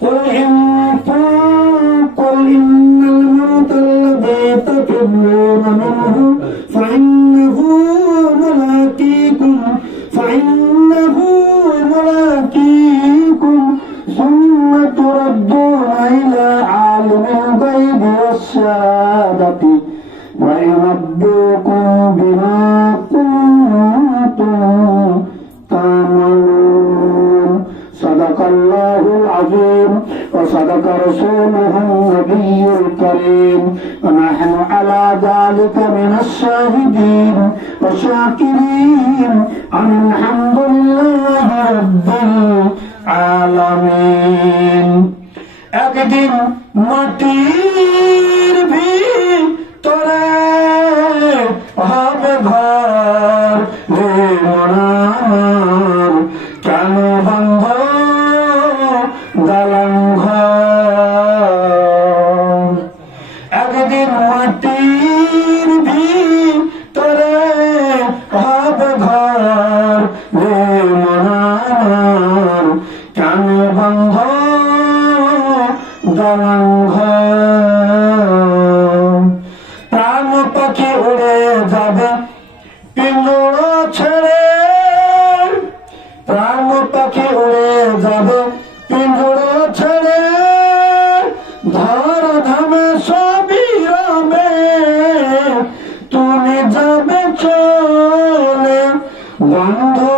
قل إن قل إن الموت الذي تفرون منه فإنه ملاقيكم فإنه ملاقيكم ثم تردون إلى عالم الغيب والشهادة وينبئكم الله العظيم وصدق رسوله النبي الكريم ونحن على ذلك من الشاهدين والشاكرين أن الحمد لله رب العالمين একদিন মাটির ভিতরে হবে ঘর রে মনার কেন বন্ধ ছেড়ে প্রাণ পাখি উড়ে যাবে। ছেড়ে ধর ধামে সবই তুমি যাবে চলে। বন্ধু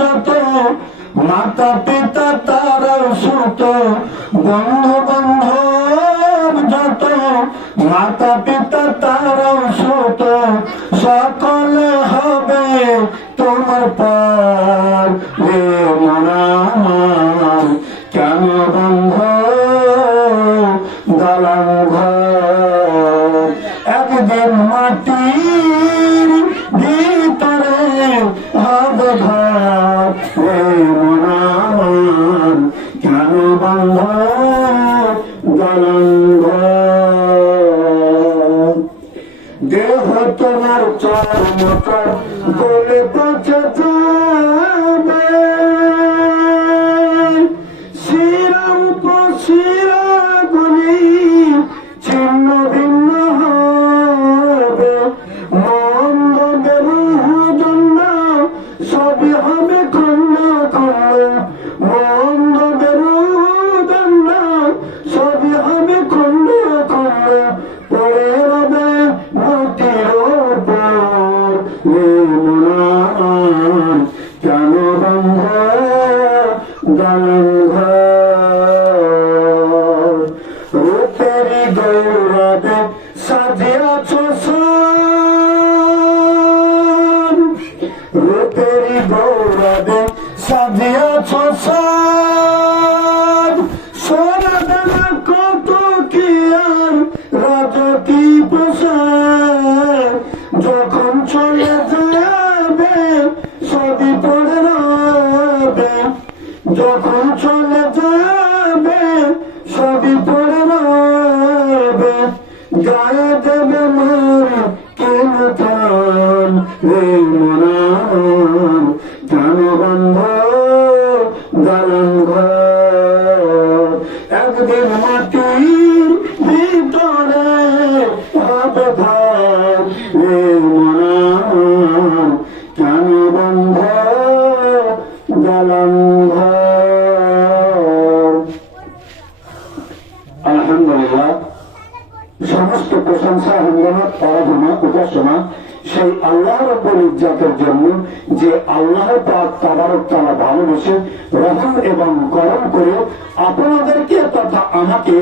যত মাতা পিতা তারাও সুত। বন্ধু বান্ধব যত মাতা পিতা তারাও সুত। সকলে দেহ তোমার চর্মকার বলে পচে রূপেরি গৌরবে সাজিয়াছ সাজিয়াছ সান দানা কত কি আর রাজ কি যখন চলে মাটির ভিতরে ইজ্জাতের জন্য যে আল্লাহ পাক তাবারক তারা ভালোবেসে রহম এবং করম করে আপনাদেরকে তথা আমাকে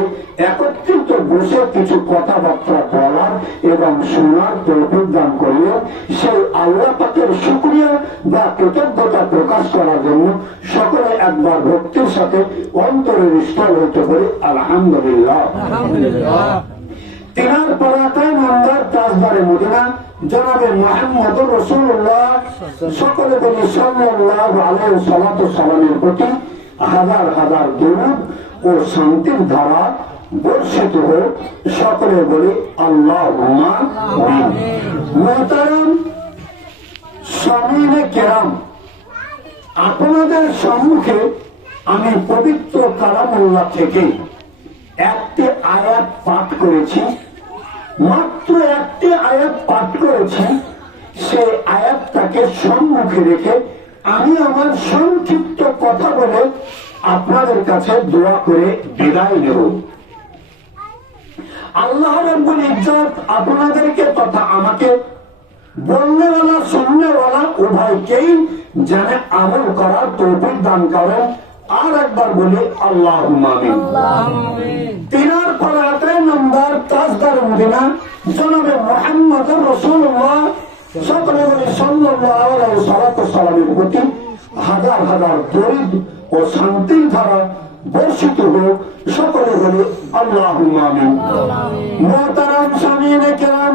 একত্রিত বসে কিছু কথাবার্তা বলার এবং শোনার তৌফিক করলে সেই আল্লাহ পাকের শুক্রিয়া বা কৃতজ্ঞতা প্রকাশ করার জন্য সকলে একবার ভক্তির সাথে অন্তরের স্থল হতে পারে। আলহামদুলিল্লাহ। তিনার পরাকায় নামদার তাজদারে মদিনা, জনাবে মোহাম্মদ রসুল্লাহ সকলে বলি সাল্লাল্লাহু আলাইহি সাল্লাতু সালামের প্রতি হাজার হাজার দরুদ ও শান্তির ধারা বর্ষিত হোক, সকলে বলি আল্লাহ মোহতারাম, স্বামীনে কেরাম, আপনাদের সম্মুখে আমি পবিত্র কালামুল্লাহ থেকে একটি আয়াত পাঠ করেছি, মাত্র একটি আয়াত পাঠ করেছি, সেই আয়াতটাকে সম্মুখে রেখে আমি আমার সংক্ষিপ্ত কথা বলে আপনাদের কাছে দোয়া করে বিদায় নেব। আল্লাহ রব্বুল ইজ্জত আপনাদেরকে তথা আমাকে বলনেওয়ালা শুননেওয়ালা উভয়কেই যেন আমল করার তৌফিক দান করেন। আর একবার বলি আল্লাহ তিনার পরাতে নম্বর তাজদার মদিনা জনাবে মোহাম্মদ রসুল্লাহ সকলে বলি সাল্লাল্লাহু সালাতু সালামের প্রতি হাজার হাজার দরিদ ও শান্তির ধারা বর্ষিত হোক সকলে বলি আল্লাহ আমিন। মোহতারাম সামিনে কেরাম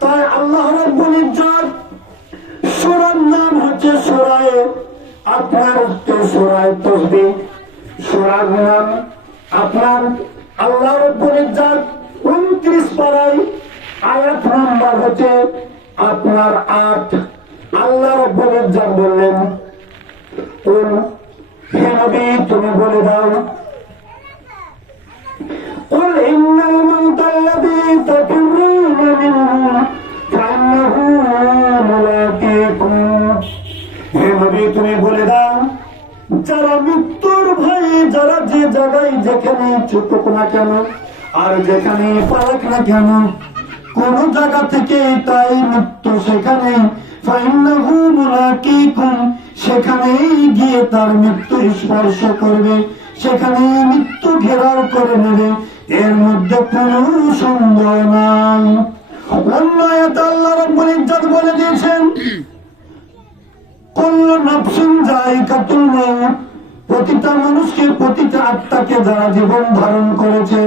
তাই আল্লাহ রাব্বুল ইজ্জত সূরার নাম হচ্ছে সূরায়ে আপনার উত্তর সুরায় তসবি, সূরার নাম আপনার আল্লাহ ইজ্জত 29 পারায় আয়াত নাম্বার হচ্ছে আপনার আট। আল্লাহ রব্বুল ইজ্জাত বললেন হে নবী, তুমি বলে দাও যারা মৃত্যুর ভয়ে যারা যে জায়গায় যেখানে ছুটুক না কেন, আর যেখানে পালাক না কেন, কোন জায়গা থেকে তাই মৃত্যু সেখানে। সেখানেই গিয়ে তার মৃত্যু স্পর্শ করবে, সেখানে মৃত্যু ঘেরাও করে নেবে। এর মধ্যে কোনো সন্দেহ নাই। অন্য বলে দিয়েছেন নাফসিন যায়িকাতুল মাউত। প্রতিটা মানুষকে, প্রতিটা আত্মাকে যারা জীবন ধারণ করেছে,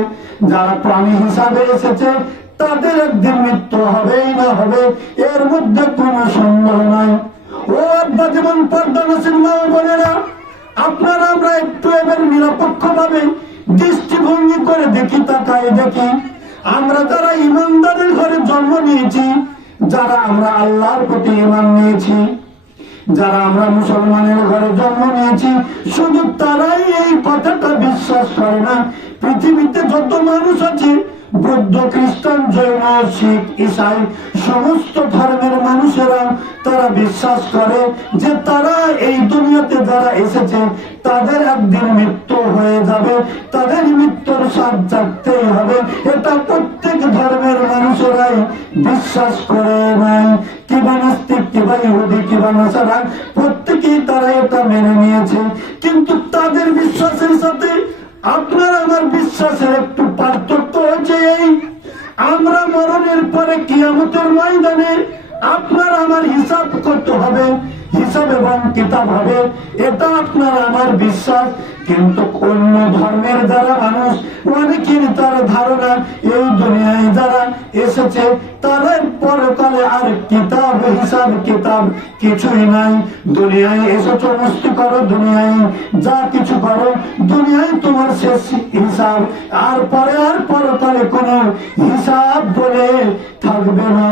যারা প্রাণী হিসাবে এসেছে, তাদের একদিন মৃত্যু হবেই না হবে, এর মধ্যে কোনো সন্দেহ নাই। ও আব্বা যেমন পর্দা নাসির মা বোনেরা, আপনারা আমরা একটু এবার নিরপেক্ষ ভাবে দৃষ্টিভঙ্গি করে দেখি তাকাই দেখি। আমরা যারা ইমানদারের ঘরে জন্ম নিয়েছি, যারা আমরা আল্লাহর প্রতি ইমান নিয়েছি যারা আমরা মুসলমানের ঘরে জন্ম নিয়েছি, শুধু তারাই এই কথাটা বিশ্বাস করে না। পৃথিবীতে যত মানুষ আছে বৌদ্ধ, খ্রিস্টান, জৈন, শিখ, ইসাই, সমস্ত ধর্মের মানুষেরা তারা বিশ্বাস করে যে তারা এই দুনিয়াতে যারা এসেছে, তাদের একদিন মৃত্যু হয়ে যাবে। তাদের মৃত্যুর স্বাদ চাকতেই হবে। এটা প্রত্যেক ধর্মের মানুষেরাই বিশ্বাস করে নাই কিবা নাস্তিক কিবা ইহুদি কিবা নাসারা, প্রত্যেকেই তারা এটা মেনে নিয়েছে। কিন্তু তাদের বিশ্বাসের সাথে আপনার আমার বিশ্বাসের একটু পার্থক্য হচ্ছে এই, আমরা মরণের পরে কিয়ামতের ময়দানে আপনার আমার হিসাব করতে হবে। হিসাব এবং কিতাব হবে, এটা আপনার আমার বিশ্বাস। কিন্তু অন্য ধর্মের যারা মানুষ অনেকের তার ধারণা, এই দুনিয়ায় যারা এসেছে, তাদের পরকালে আর কিতাব, হিসাব, কিতাব কিছুই নাই। দুনিয়ায় এসেছ, মস্তি করো, দুনিয়ায় যা কিছু করো, দুনিয়ায় তোমার শেষ হিসাব। আর পরে আর পরকালে কোনো হিসাব বলে থাকবে না।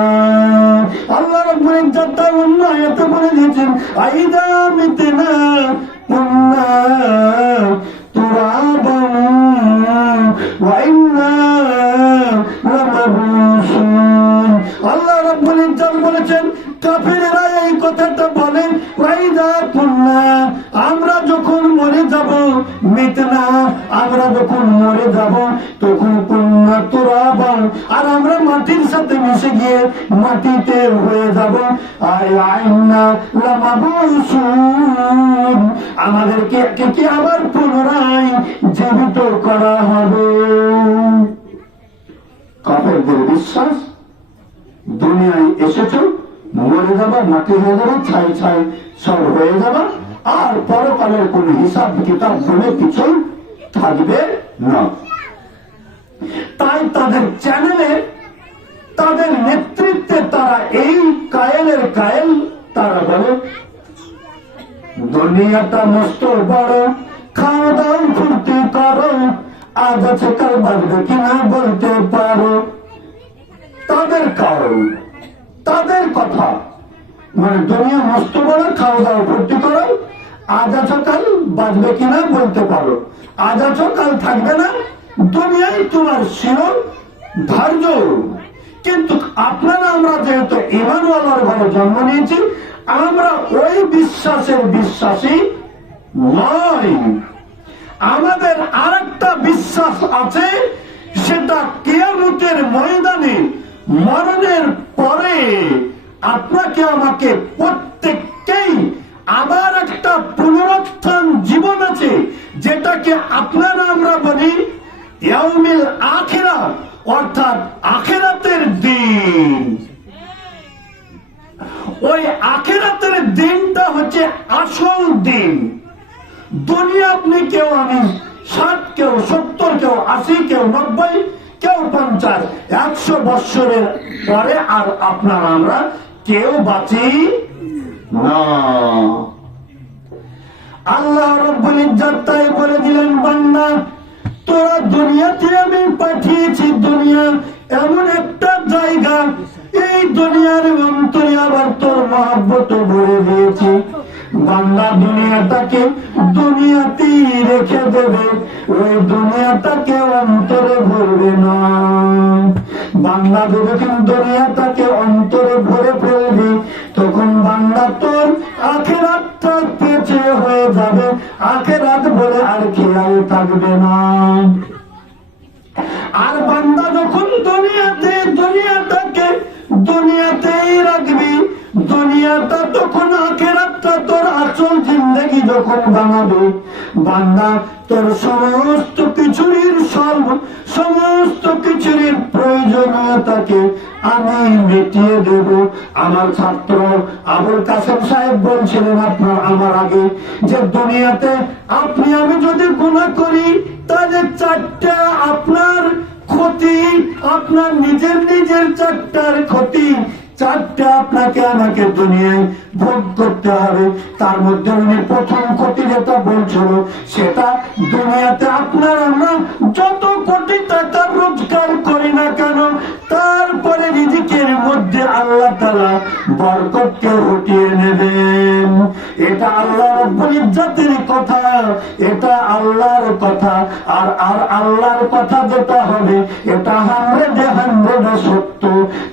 ইন্না আল্লাহ রব্বুল বলেছেন, কাফিরেরা কথাটা বলে ওয়াইদা কুন্না, আমরা যখন মরে যাব, মিতনা, আমরা যখন মরে যাব, তখন আমাদেরকে কে আবার পুনরায় জীবিত করা হবে। কাপড়দের বিশ্বাস, দুনিয়ায় এসেছ, মরে যাবা, মাটি হয়ে যাবে, ছাই ছাই সব হয়ে যাবা, আর পরকালের কোন হিসাব কিতাব বলে কিছু থাকবে না। কায়েল তারা বলে দুনিয়াটা মস্ত বড় খাওয়া দাও ফুর্তি করো। আজ আছে কাল বাঁধবে কিনা বলতে পারো। তাদের কারণ, তাদের কথা। মানে দুনিয়া মস্ত বড় খাওয়া দাওয়া ফুর্তি করো। আজ আছো কাল বাঁচবে কিনা বলতে পারো। আজ আছো কাল থাকবে না। দুনিয়ায় তোমার শিরন ধার্য। কিন্তু আপনারা আমরা যেহেতু ইমানওয়ালার ঘরে জন্ম নিয়েছি, আমরা ওই বিশ্বাসের বিশ্বাসী নয় আমাদের আরেকটা বিশ্বাস আছে, সেটা কেয়ামতের ময়দানে মরণের পরে আপনাকে আমাকে প্রত্যেককেই আবার একটা পুনরুত্থান জীবন আছে, যেটাকে আপনারা আমরা বলি আখেরা অর্থাৎ আখেরাতের দিন ওই আখেরাতের দিনটা হচ্ছে আসল দিন। দুনিয়া আপনি কেউ আমি, ষাট কেউ, সত্তর কেউ, আশি কেউ, নব্বই কেউ, পঞ্চাশ, একশো বৎসরের পরে আর আপনার আমরা কেউ বাঁচি না। আল্লাহ রব্বুল তাই বলে দিলেন, বান্দা, তোরা দুনিয়াতে আমি পাঠিয়েছি দুনিয়া, এমন একটা জায়গা, এই দুনিয়ার অন্তরে আবার তোর মহাব্বত ভরে দিয়েছি। বাংলা দুনিয়াটাকে দুনিয়াতেই রেখে দেবে। ওই দুনিয়াটাকে অন্তরে ভরবে না। বাংলা যখন দুনিয়াটাকে অন্তরে ভরে ফেলবি, তখন বাংলা তোর আখেরাতটা পেছে হয়ে যাবে। আখেরাত বলে আর খেয়াল থাকবে না। আর বান্দা যখন দুনিয়াতে, দুনিয়াটাকে দুনিয়াতেই রাখবি, দুনিয়াটা তখন আখেরাতটা তোর আসল জিন্দগি যখন বানাবে, বান্দা, তোর সমস্ত কিছুর সব সমস্ত কিছুর প্রয়োজনীয়তাকে আমি মিটিয়ে দেব। আমার ছাত্র আবুল কাসেম সাহেব বলছিলেন আপনার, আমার আগে যে দুনিয়াতে আপনি, আমি যদি গুণা করি, তাহলে চারটা আপনার ক্ষতি, আপনার নিজের নিজের চারটার ক্ষতি চারটা আপনাকে আমাকে দুনিয়ায় ভোগ করতে হবে। তার মধ্যে উনি প্রথম কোটি যেটা বলছিল, সেটা দুনিয়াতে আপনার আমরা যত কোটি টাকা রোজগার করি না কেন, তারপরে নিজেকে মধ্যে আল্লাহ তারা বরকতকে হটিয়ে নেবেন। এটা আল্লাহ রব্বুল ইজ্জতের কথা, এটা আল্লাহর কথা। আর আর আল্লাহর কথা যেটা হবে, এটা হান্ড্রেডে হান্ড্রেডে সত্য।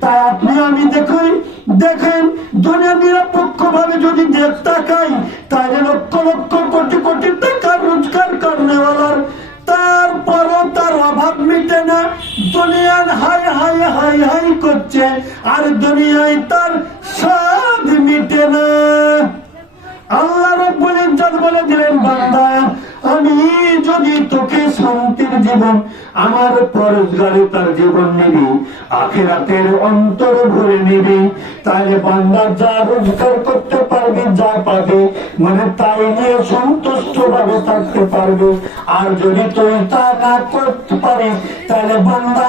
তাই আপনি আমি দেখুন, দেখেন দুনিয়া নিরপেক্ষ ভাবে যদি দেখ তাকাই, তাহলে লক্ষ লক্ষ কোটি কোটি টাকা রোজগার করনেওয়ালার তারপরও তার অভাব মিটে না। দুনিয়ার হাই হাই হাই হাই করছে, আর দুনিয়ায় তার দিলেন বান্দা, আমি যদি তোকে শান্তির জীবন, আমার পরজগারে তার জীবন নিবি, আখেরাতের অন্তর ভরে নিবি তাহলে বান্দা যা রোজগার করতে পারবে, যা পাবে মানে তাই নিয়ে সন্তুষ্ট ভাবে থাকতে পারবে। আর যদি তুই তা না করতে পারিস তাহলে বান্দা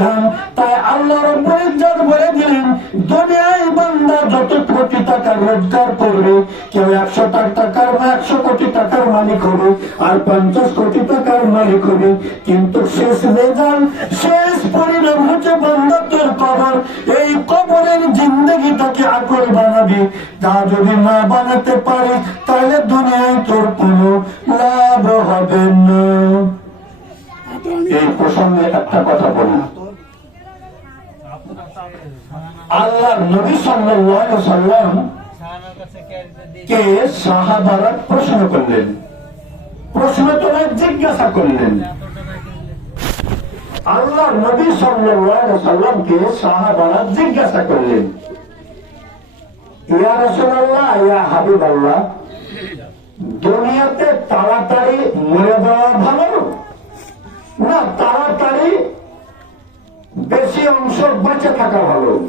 বিধান তাই আল্লাহ রব্বুল ইজ্জত বলে দিলেন দুনিয়ায় বান্দা যত কোটি টাকা রোজগার করবে কেউ একশো টাকার বা একশো কোটি টাকার মালিক হবে আর পঞ্চাশ কোটি টাকার মালিক হবে। কিন্তু শেষ রেজাল্ট শেষ পরিণাম হচ্ছে বান্দা তোর কবর। এই কবরের জিন্দগিটাকে আকল বানাবি। তা যদি না বানাতে পারে তাহলে দুনিয়ায় তোর কোনো লাভ হবে না। এই প্রসঙ্গে একটা কথা বলি। নবী সাল্লাম কে প্রশ্ন করলেন। প্রশ্ন জিজ্ঞাসা করলেন। আল্লাহ নবী জিজ্ঞাসা করলেন। ইয়া ইয়া দুনিয়াতে তাড়াতাড়ি মরে যাওয়া ভালো? না, তাড়াতাড়ি বেশি অংশ বেঁচে থাকা ভালো?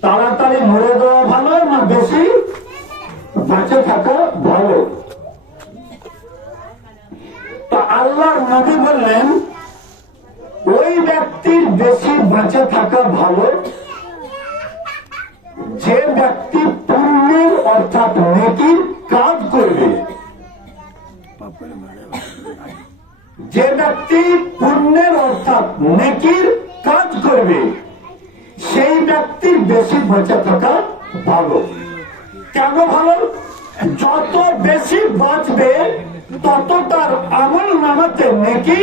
তাড়াতাড়ি মরে যাওয়া ভালো না বেশি? বেঁচে থাকা, ভালো। তো আল্লাহ নবী বললেন, ওই ব্যক্তির বেশি বেঁচে থাকা ভালো। যে ব্যক্তি পুণ্যের অর্থাৎ নেকির কাজ করবে। যে ব্যক্তি পুণ্যের অর্থাৎ নেকির কাজ করবে। ব্যক্তির বেশি বেঁচে থাকা ভালো। কেন ভালো? যত বেশি বাঁচবে তত তার আমল নামাতে নেকি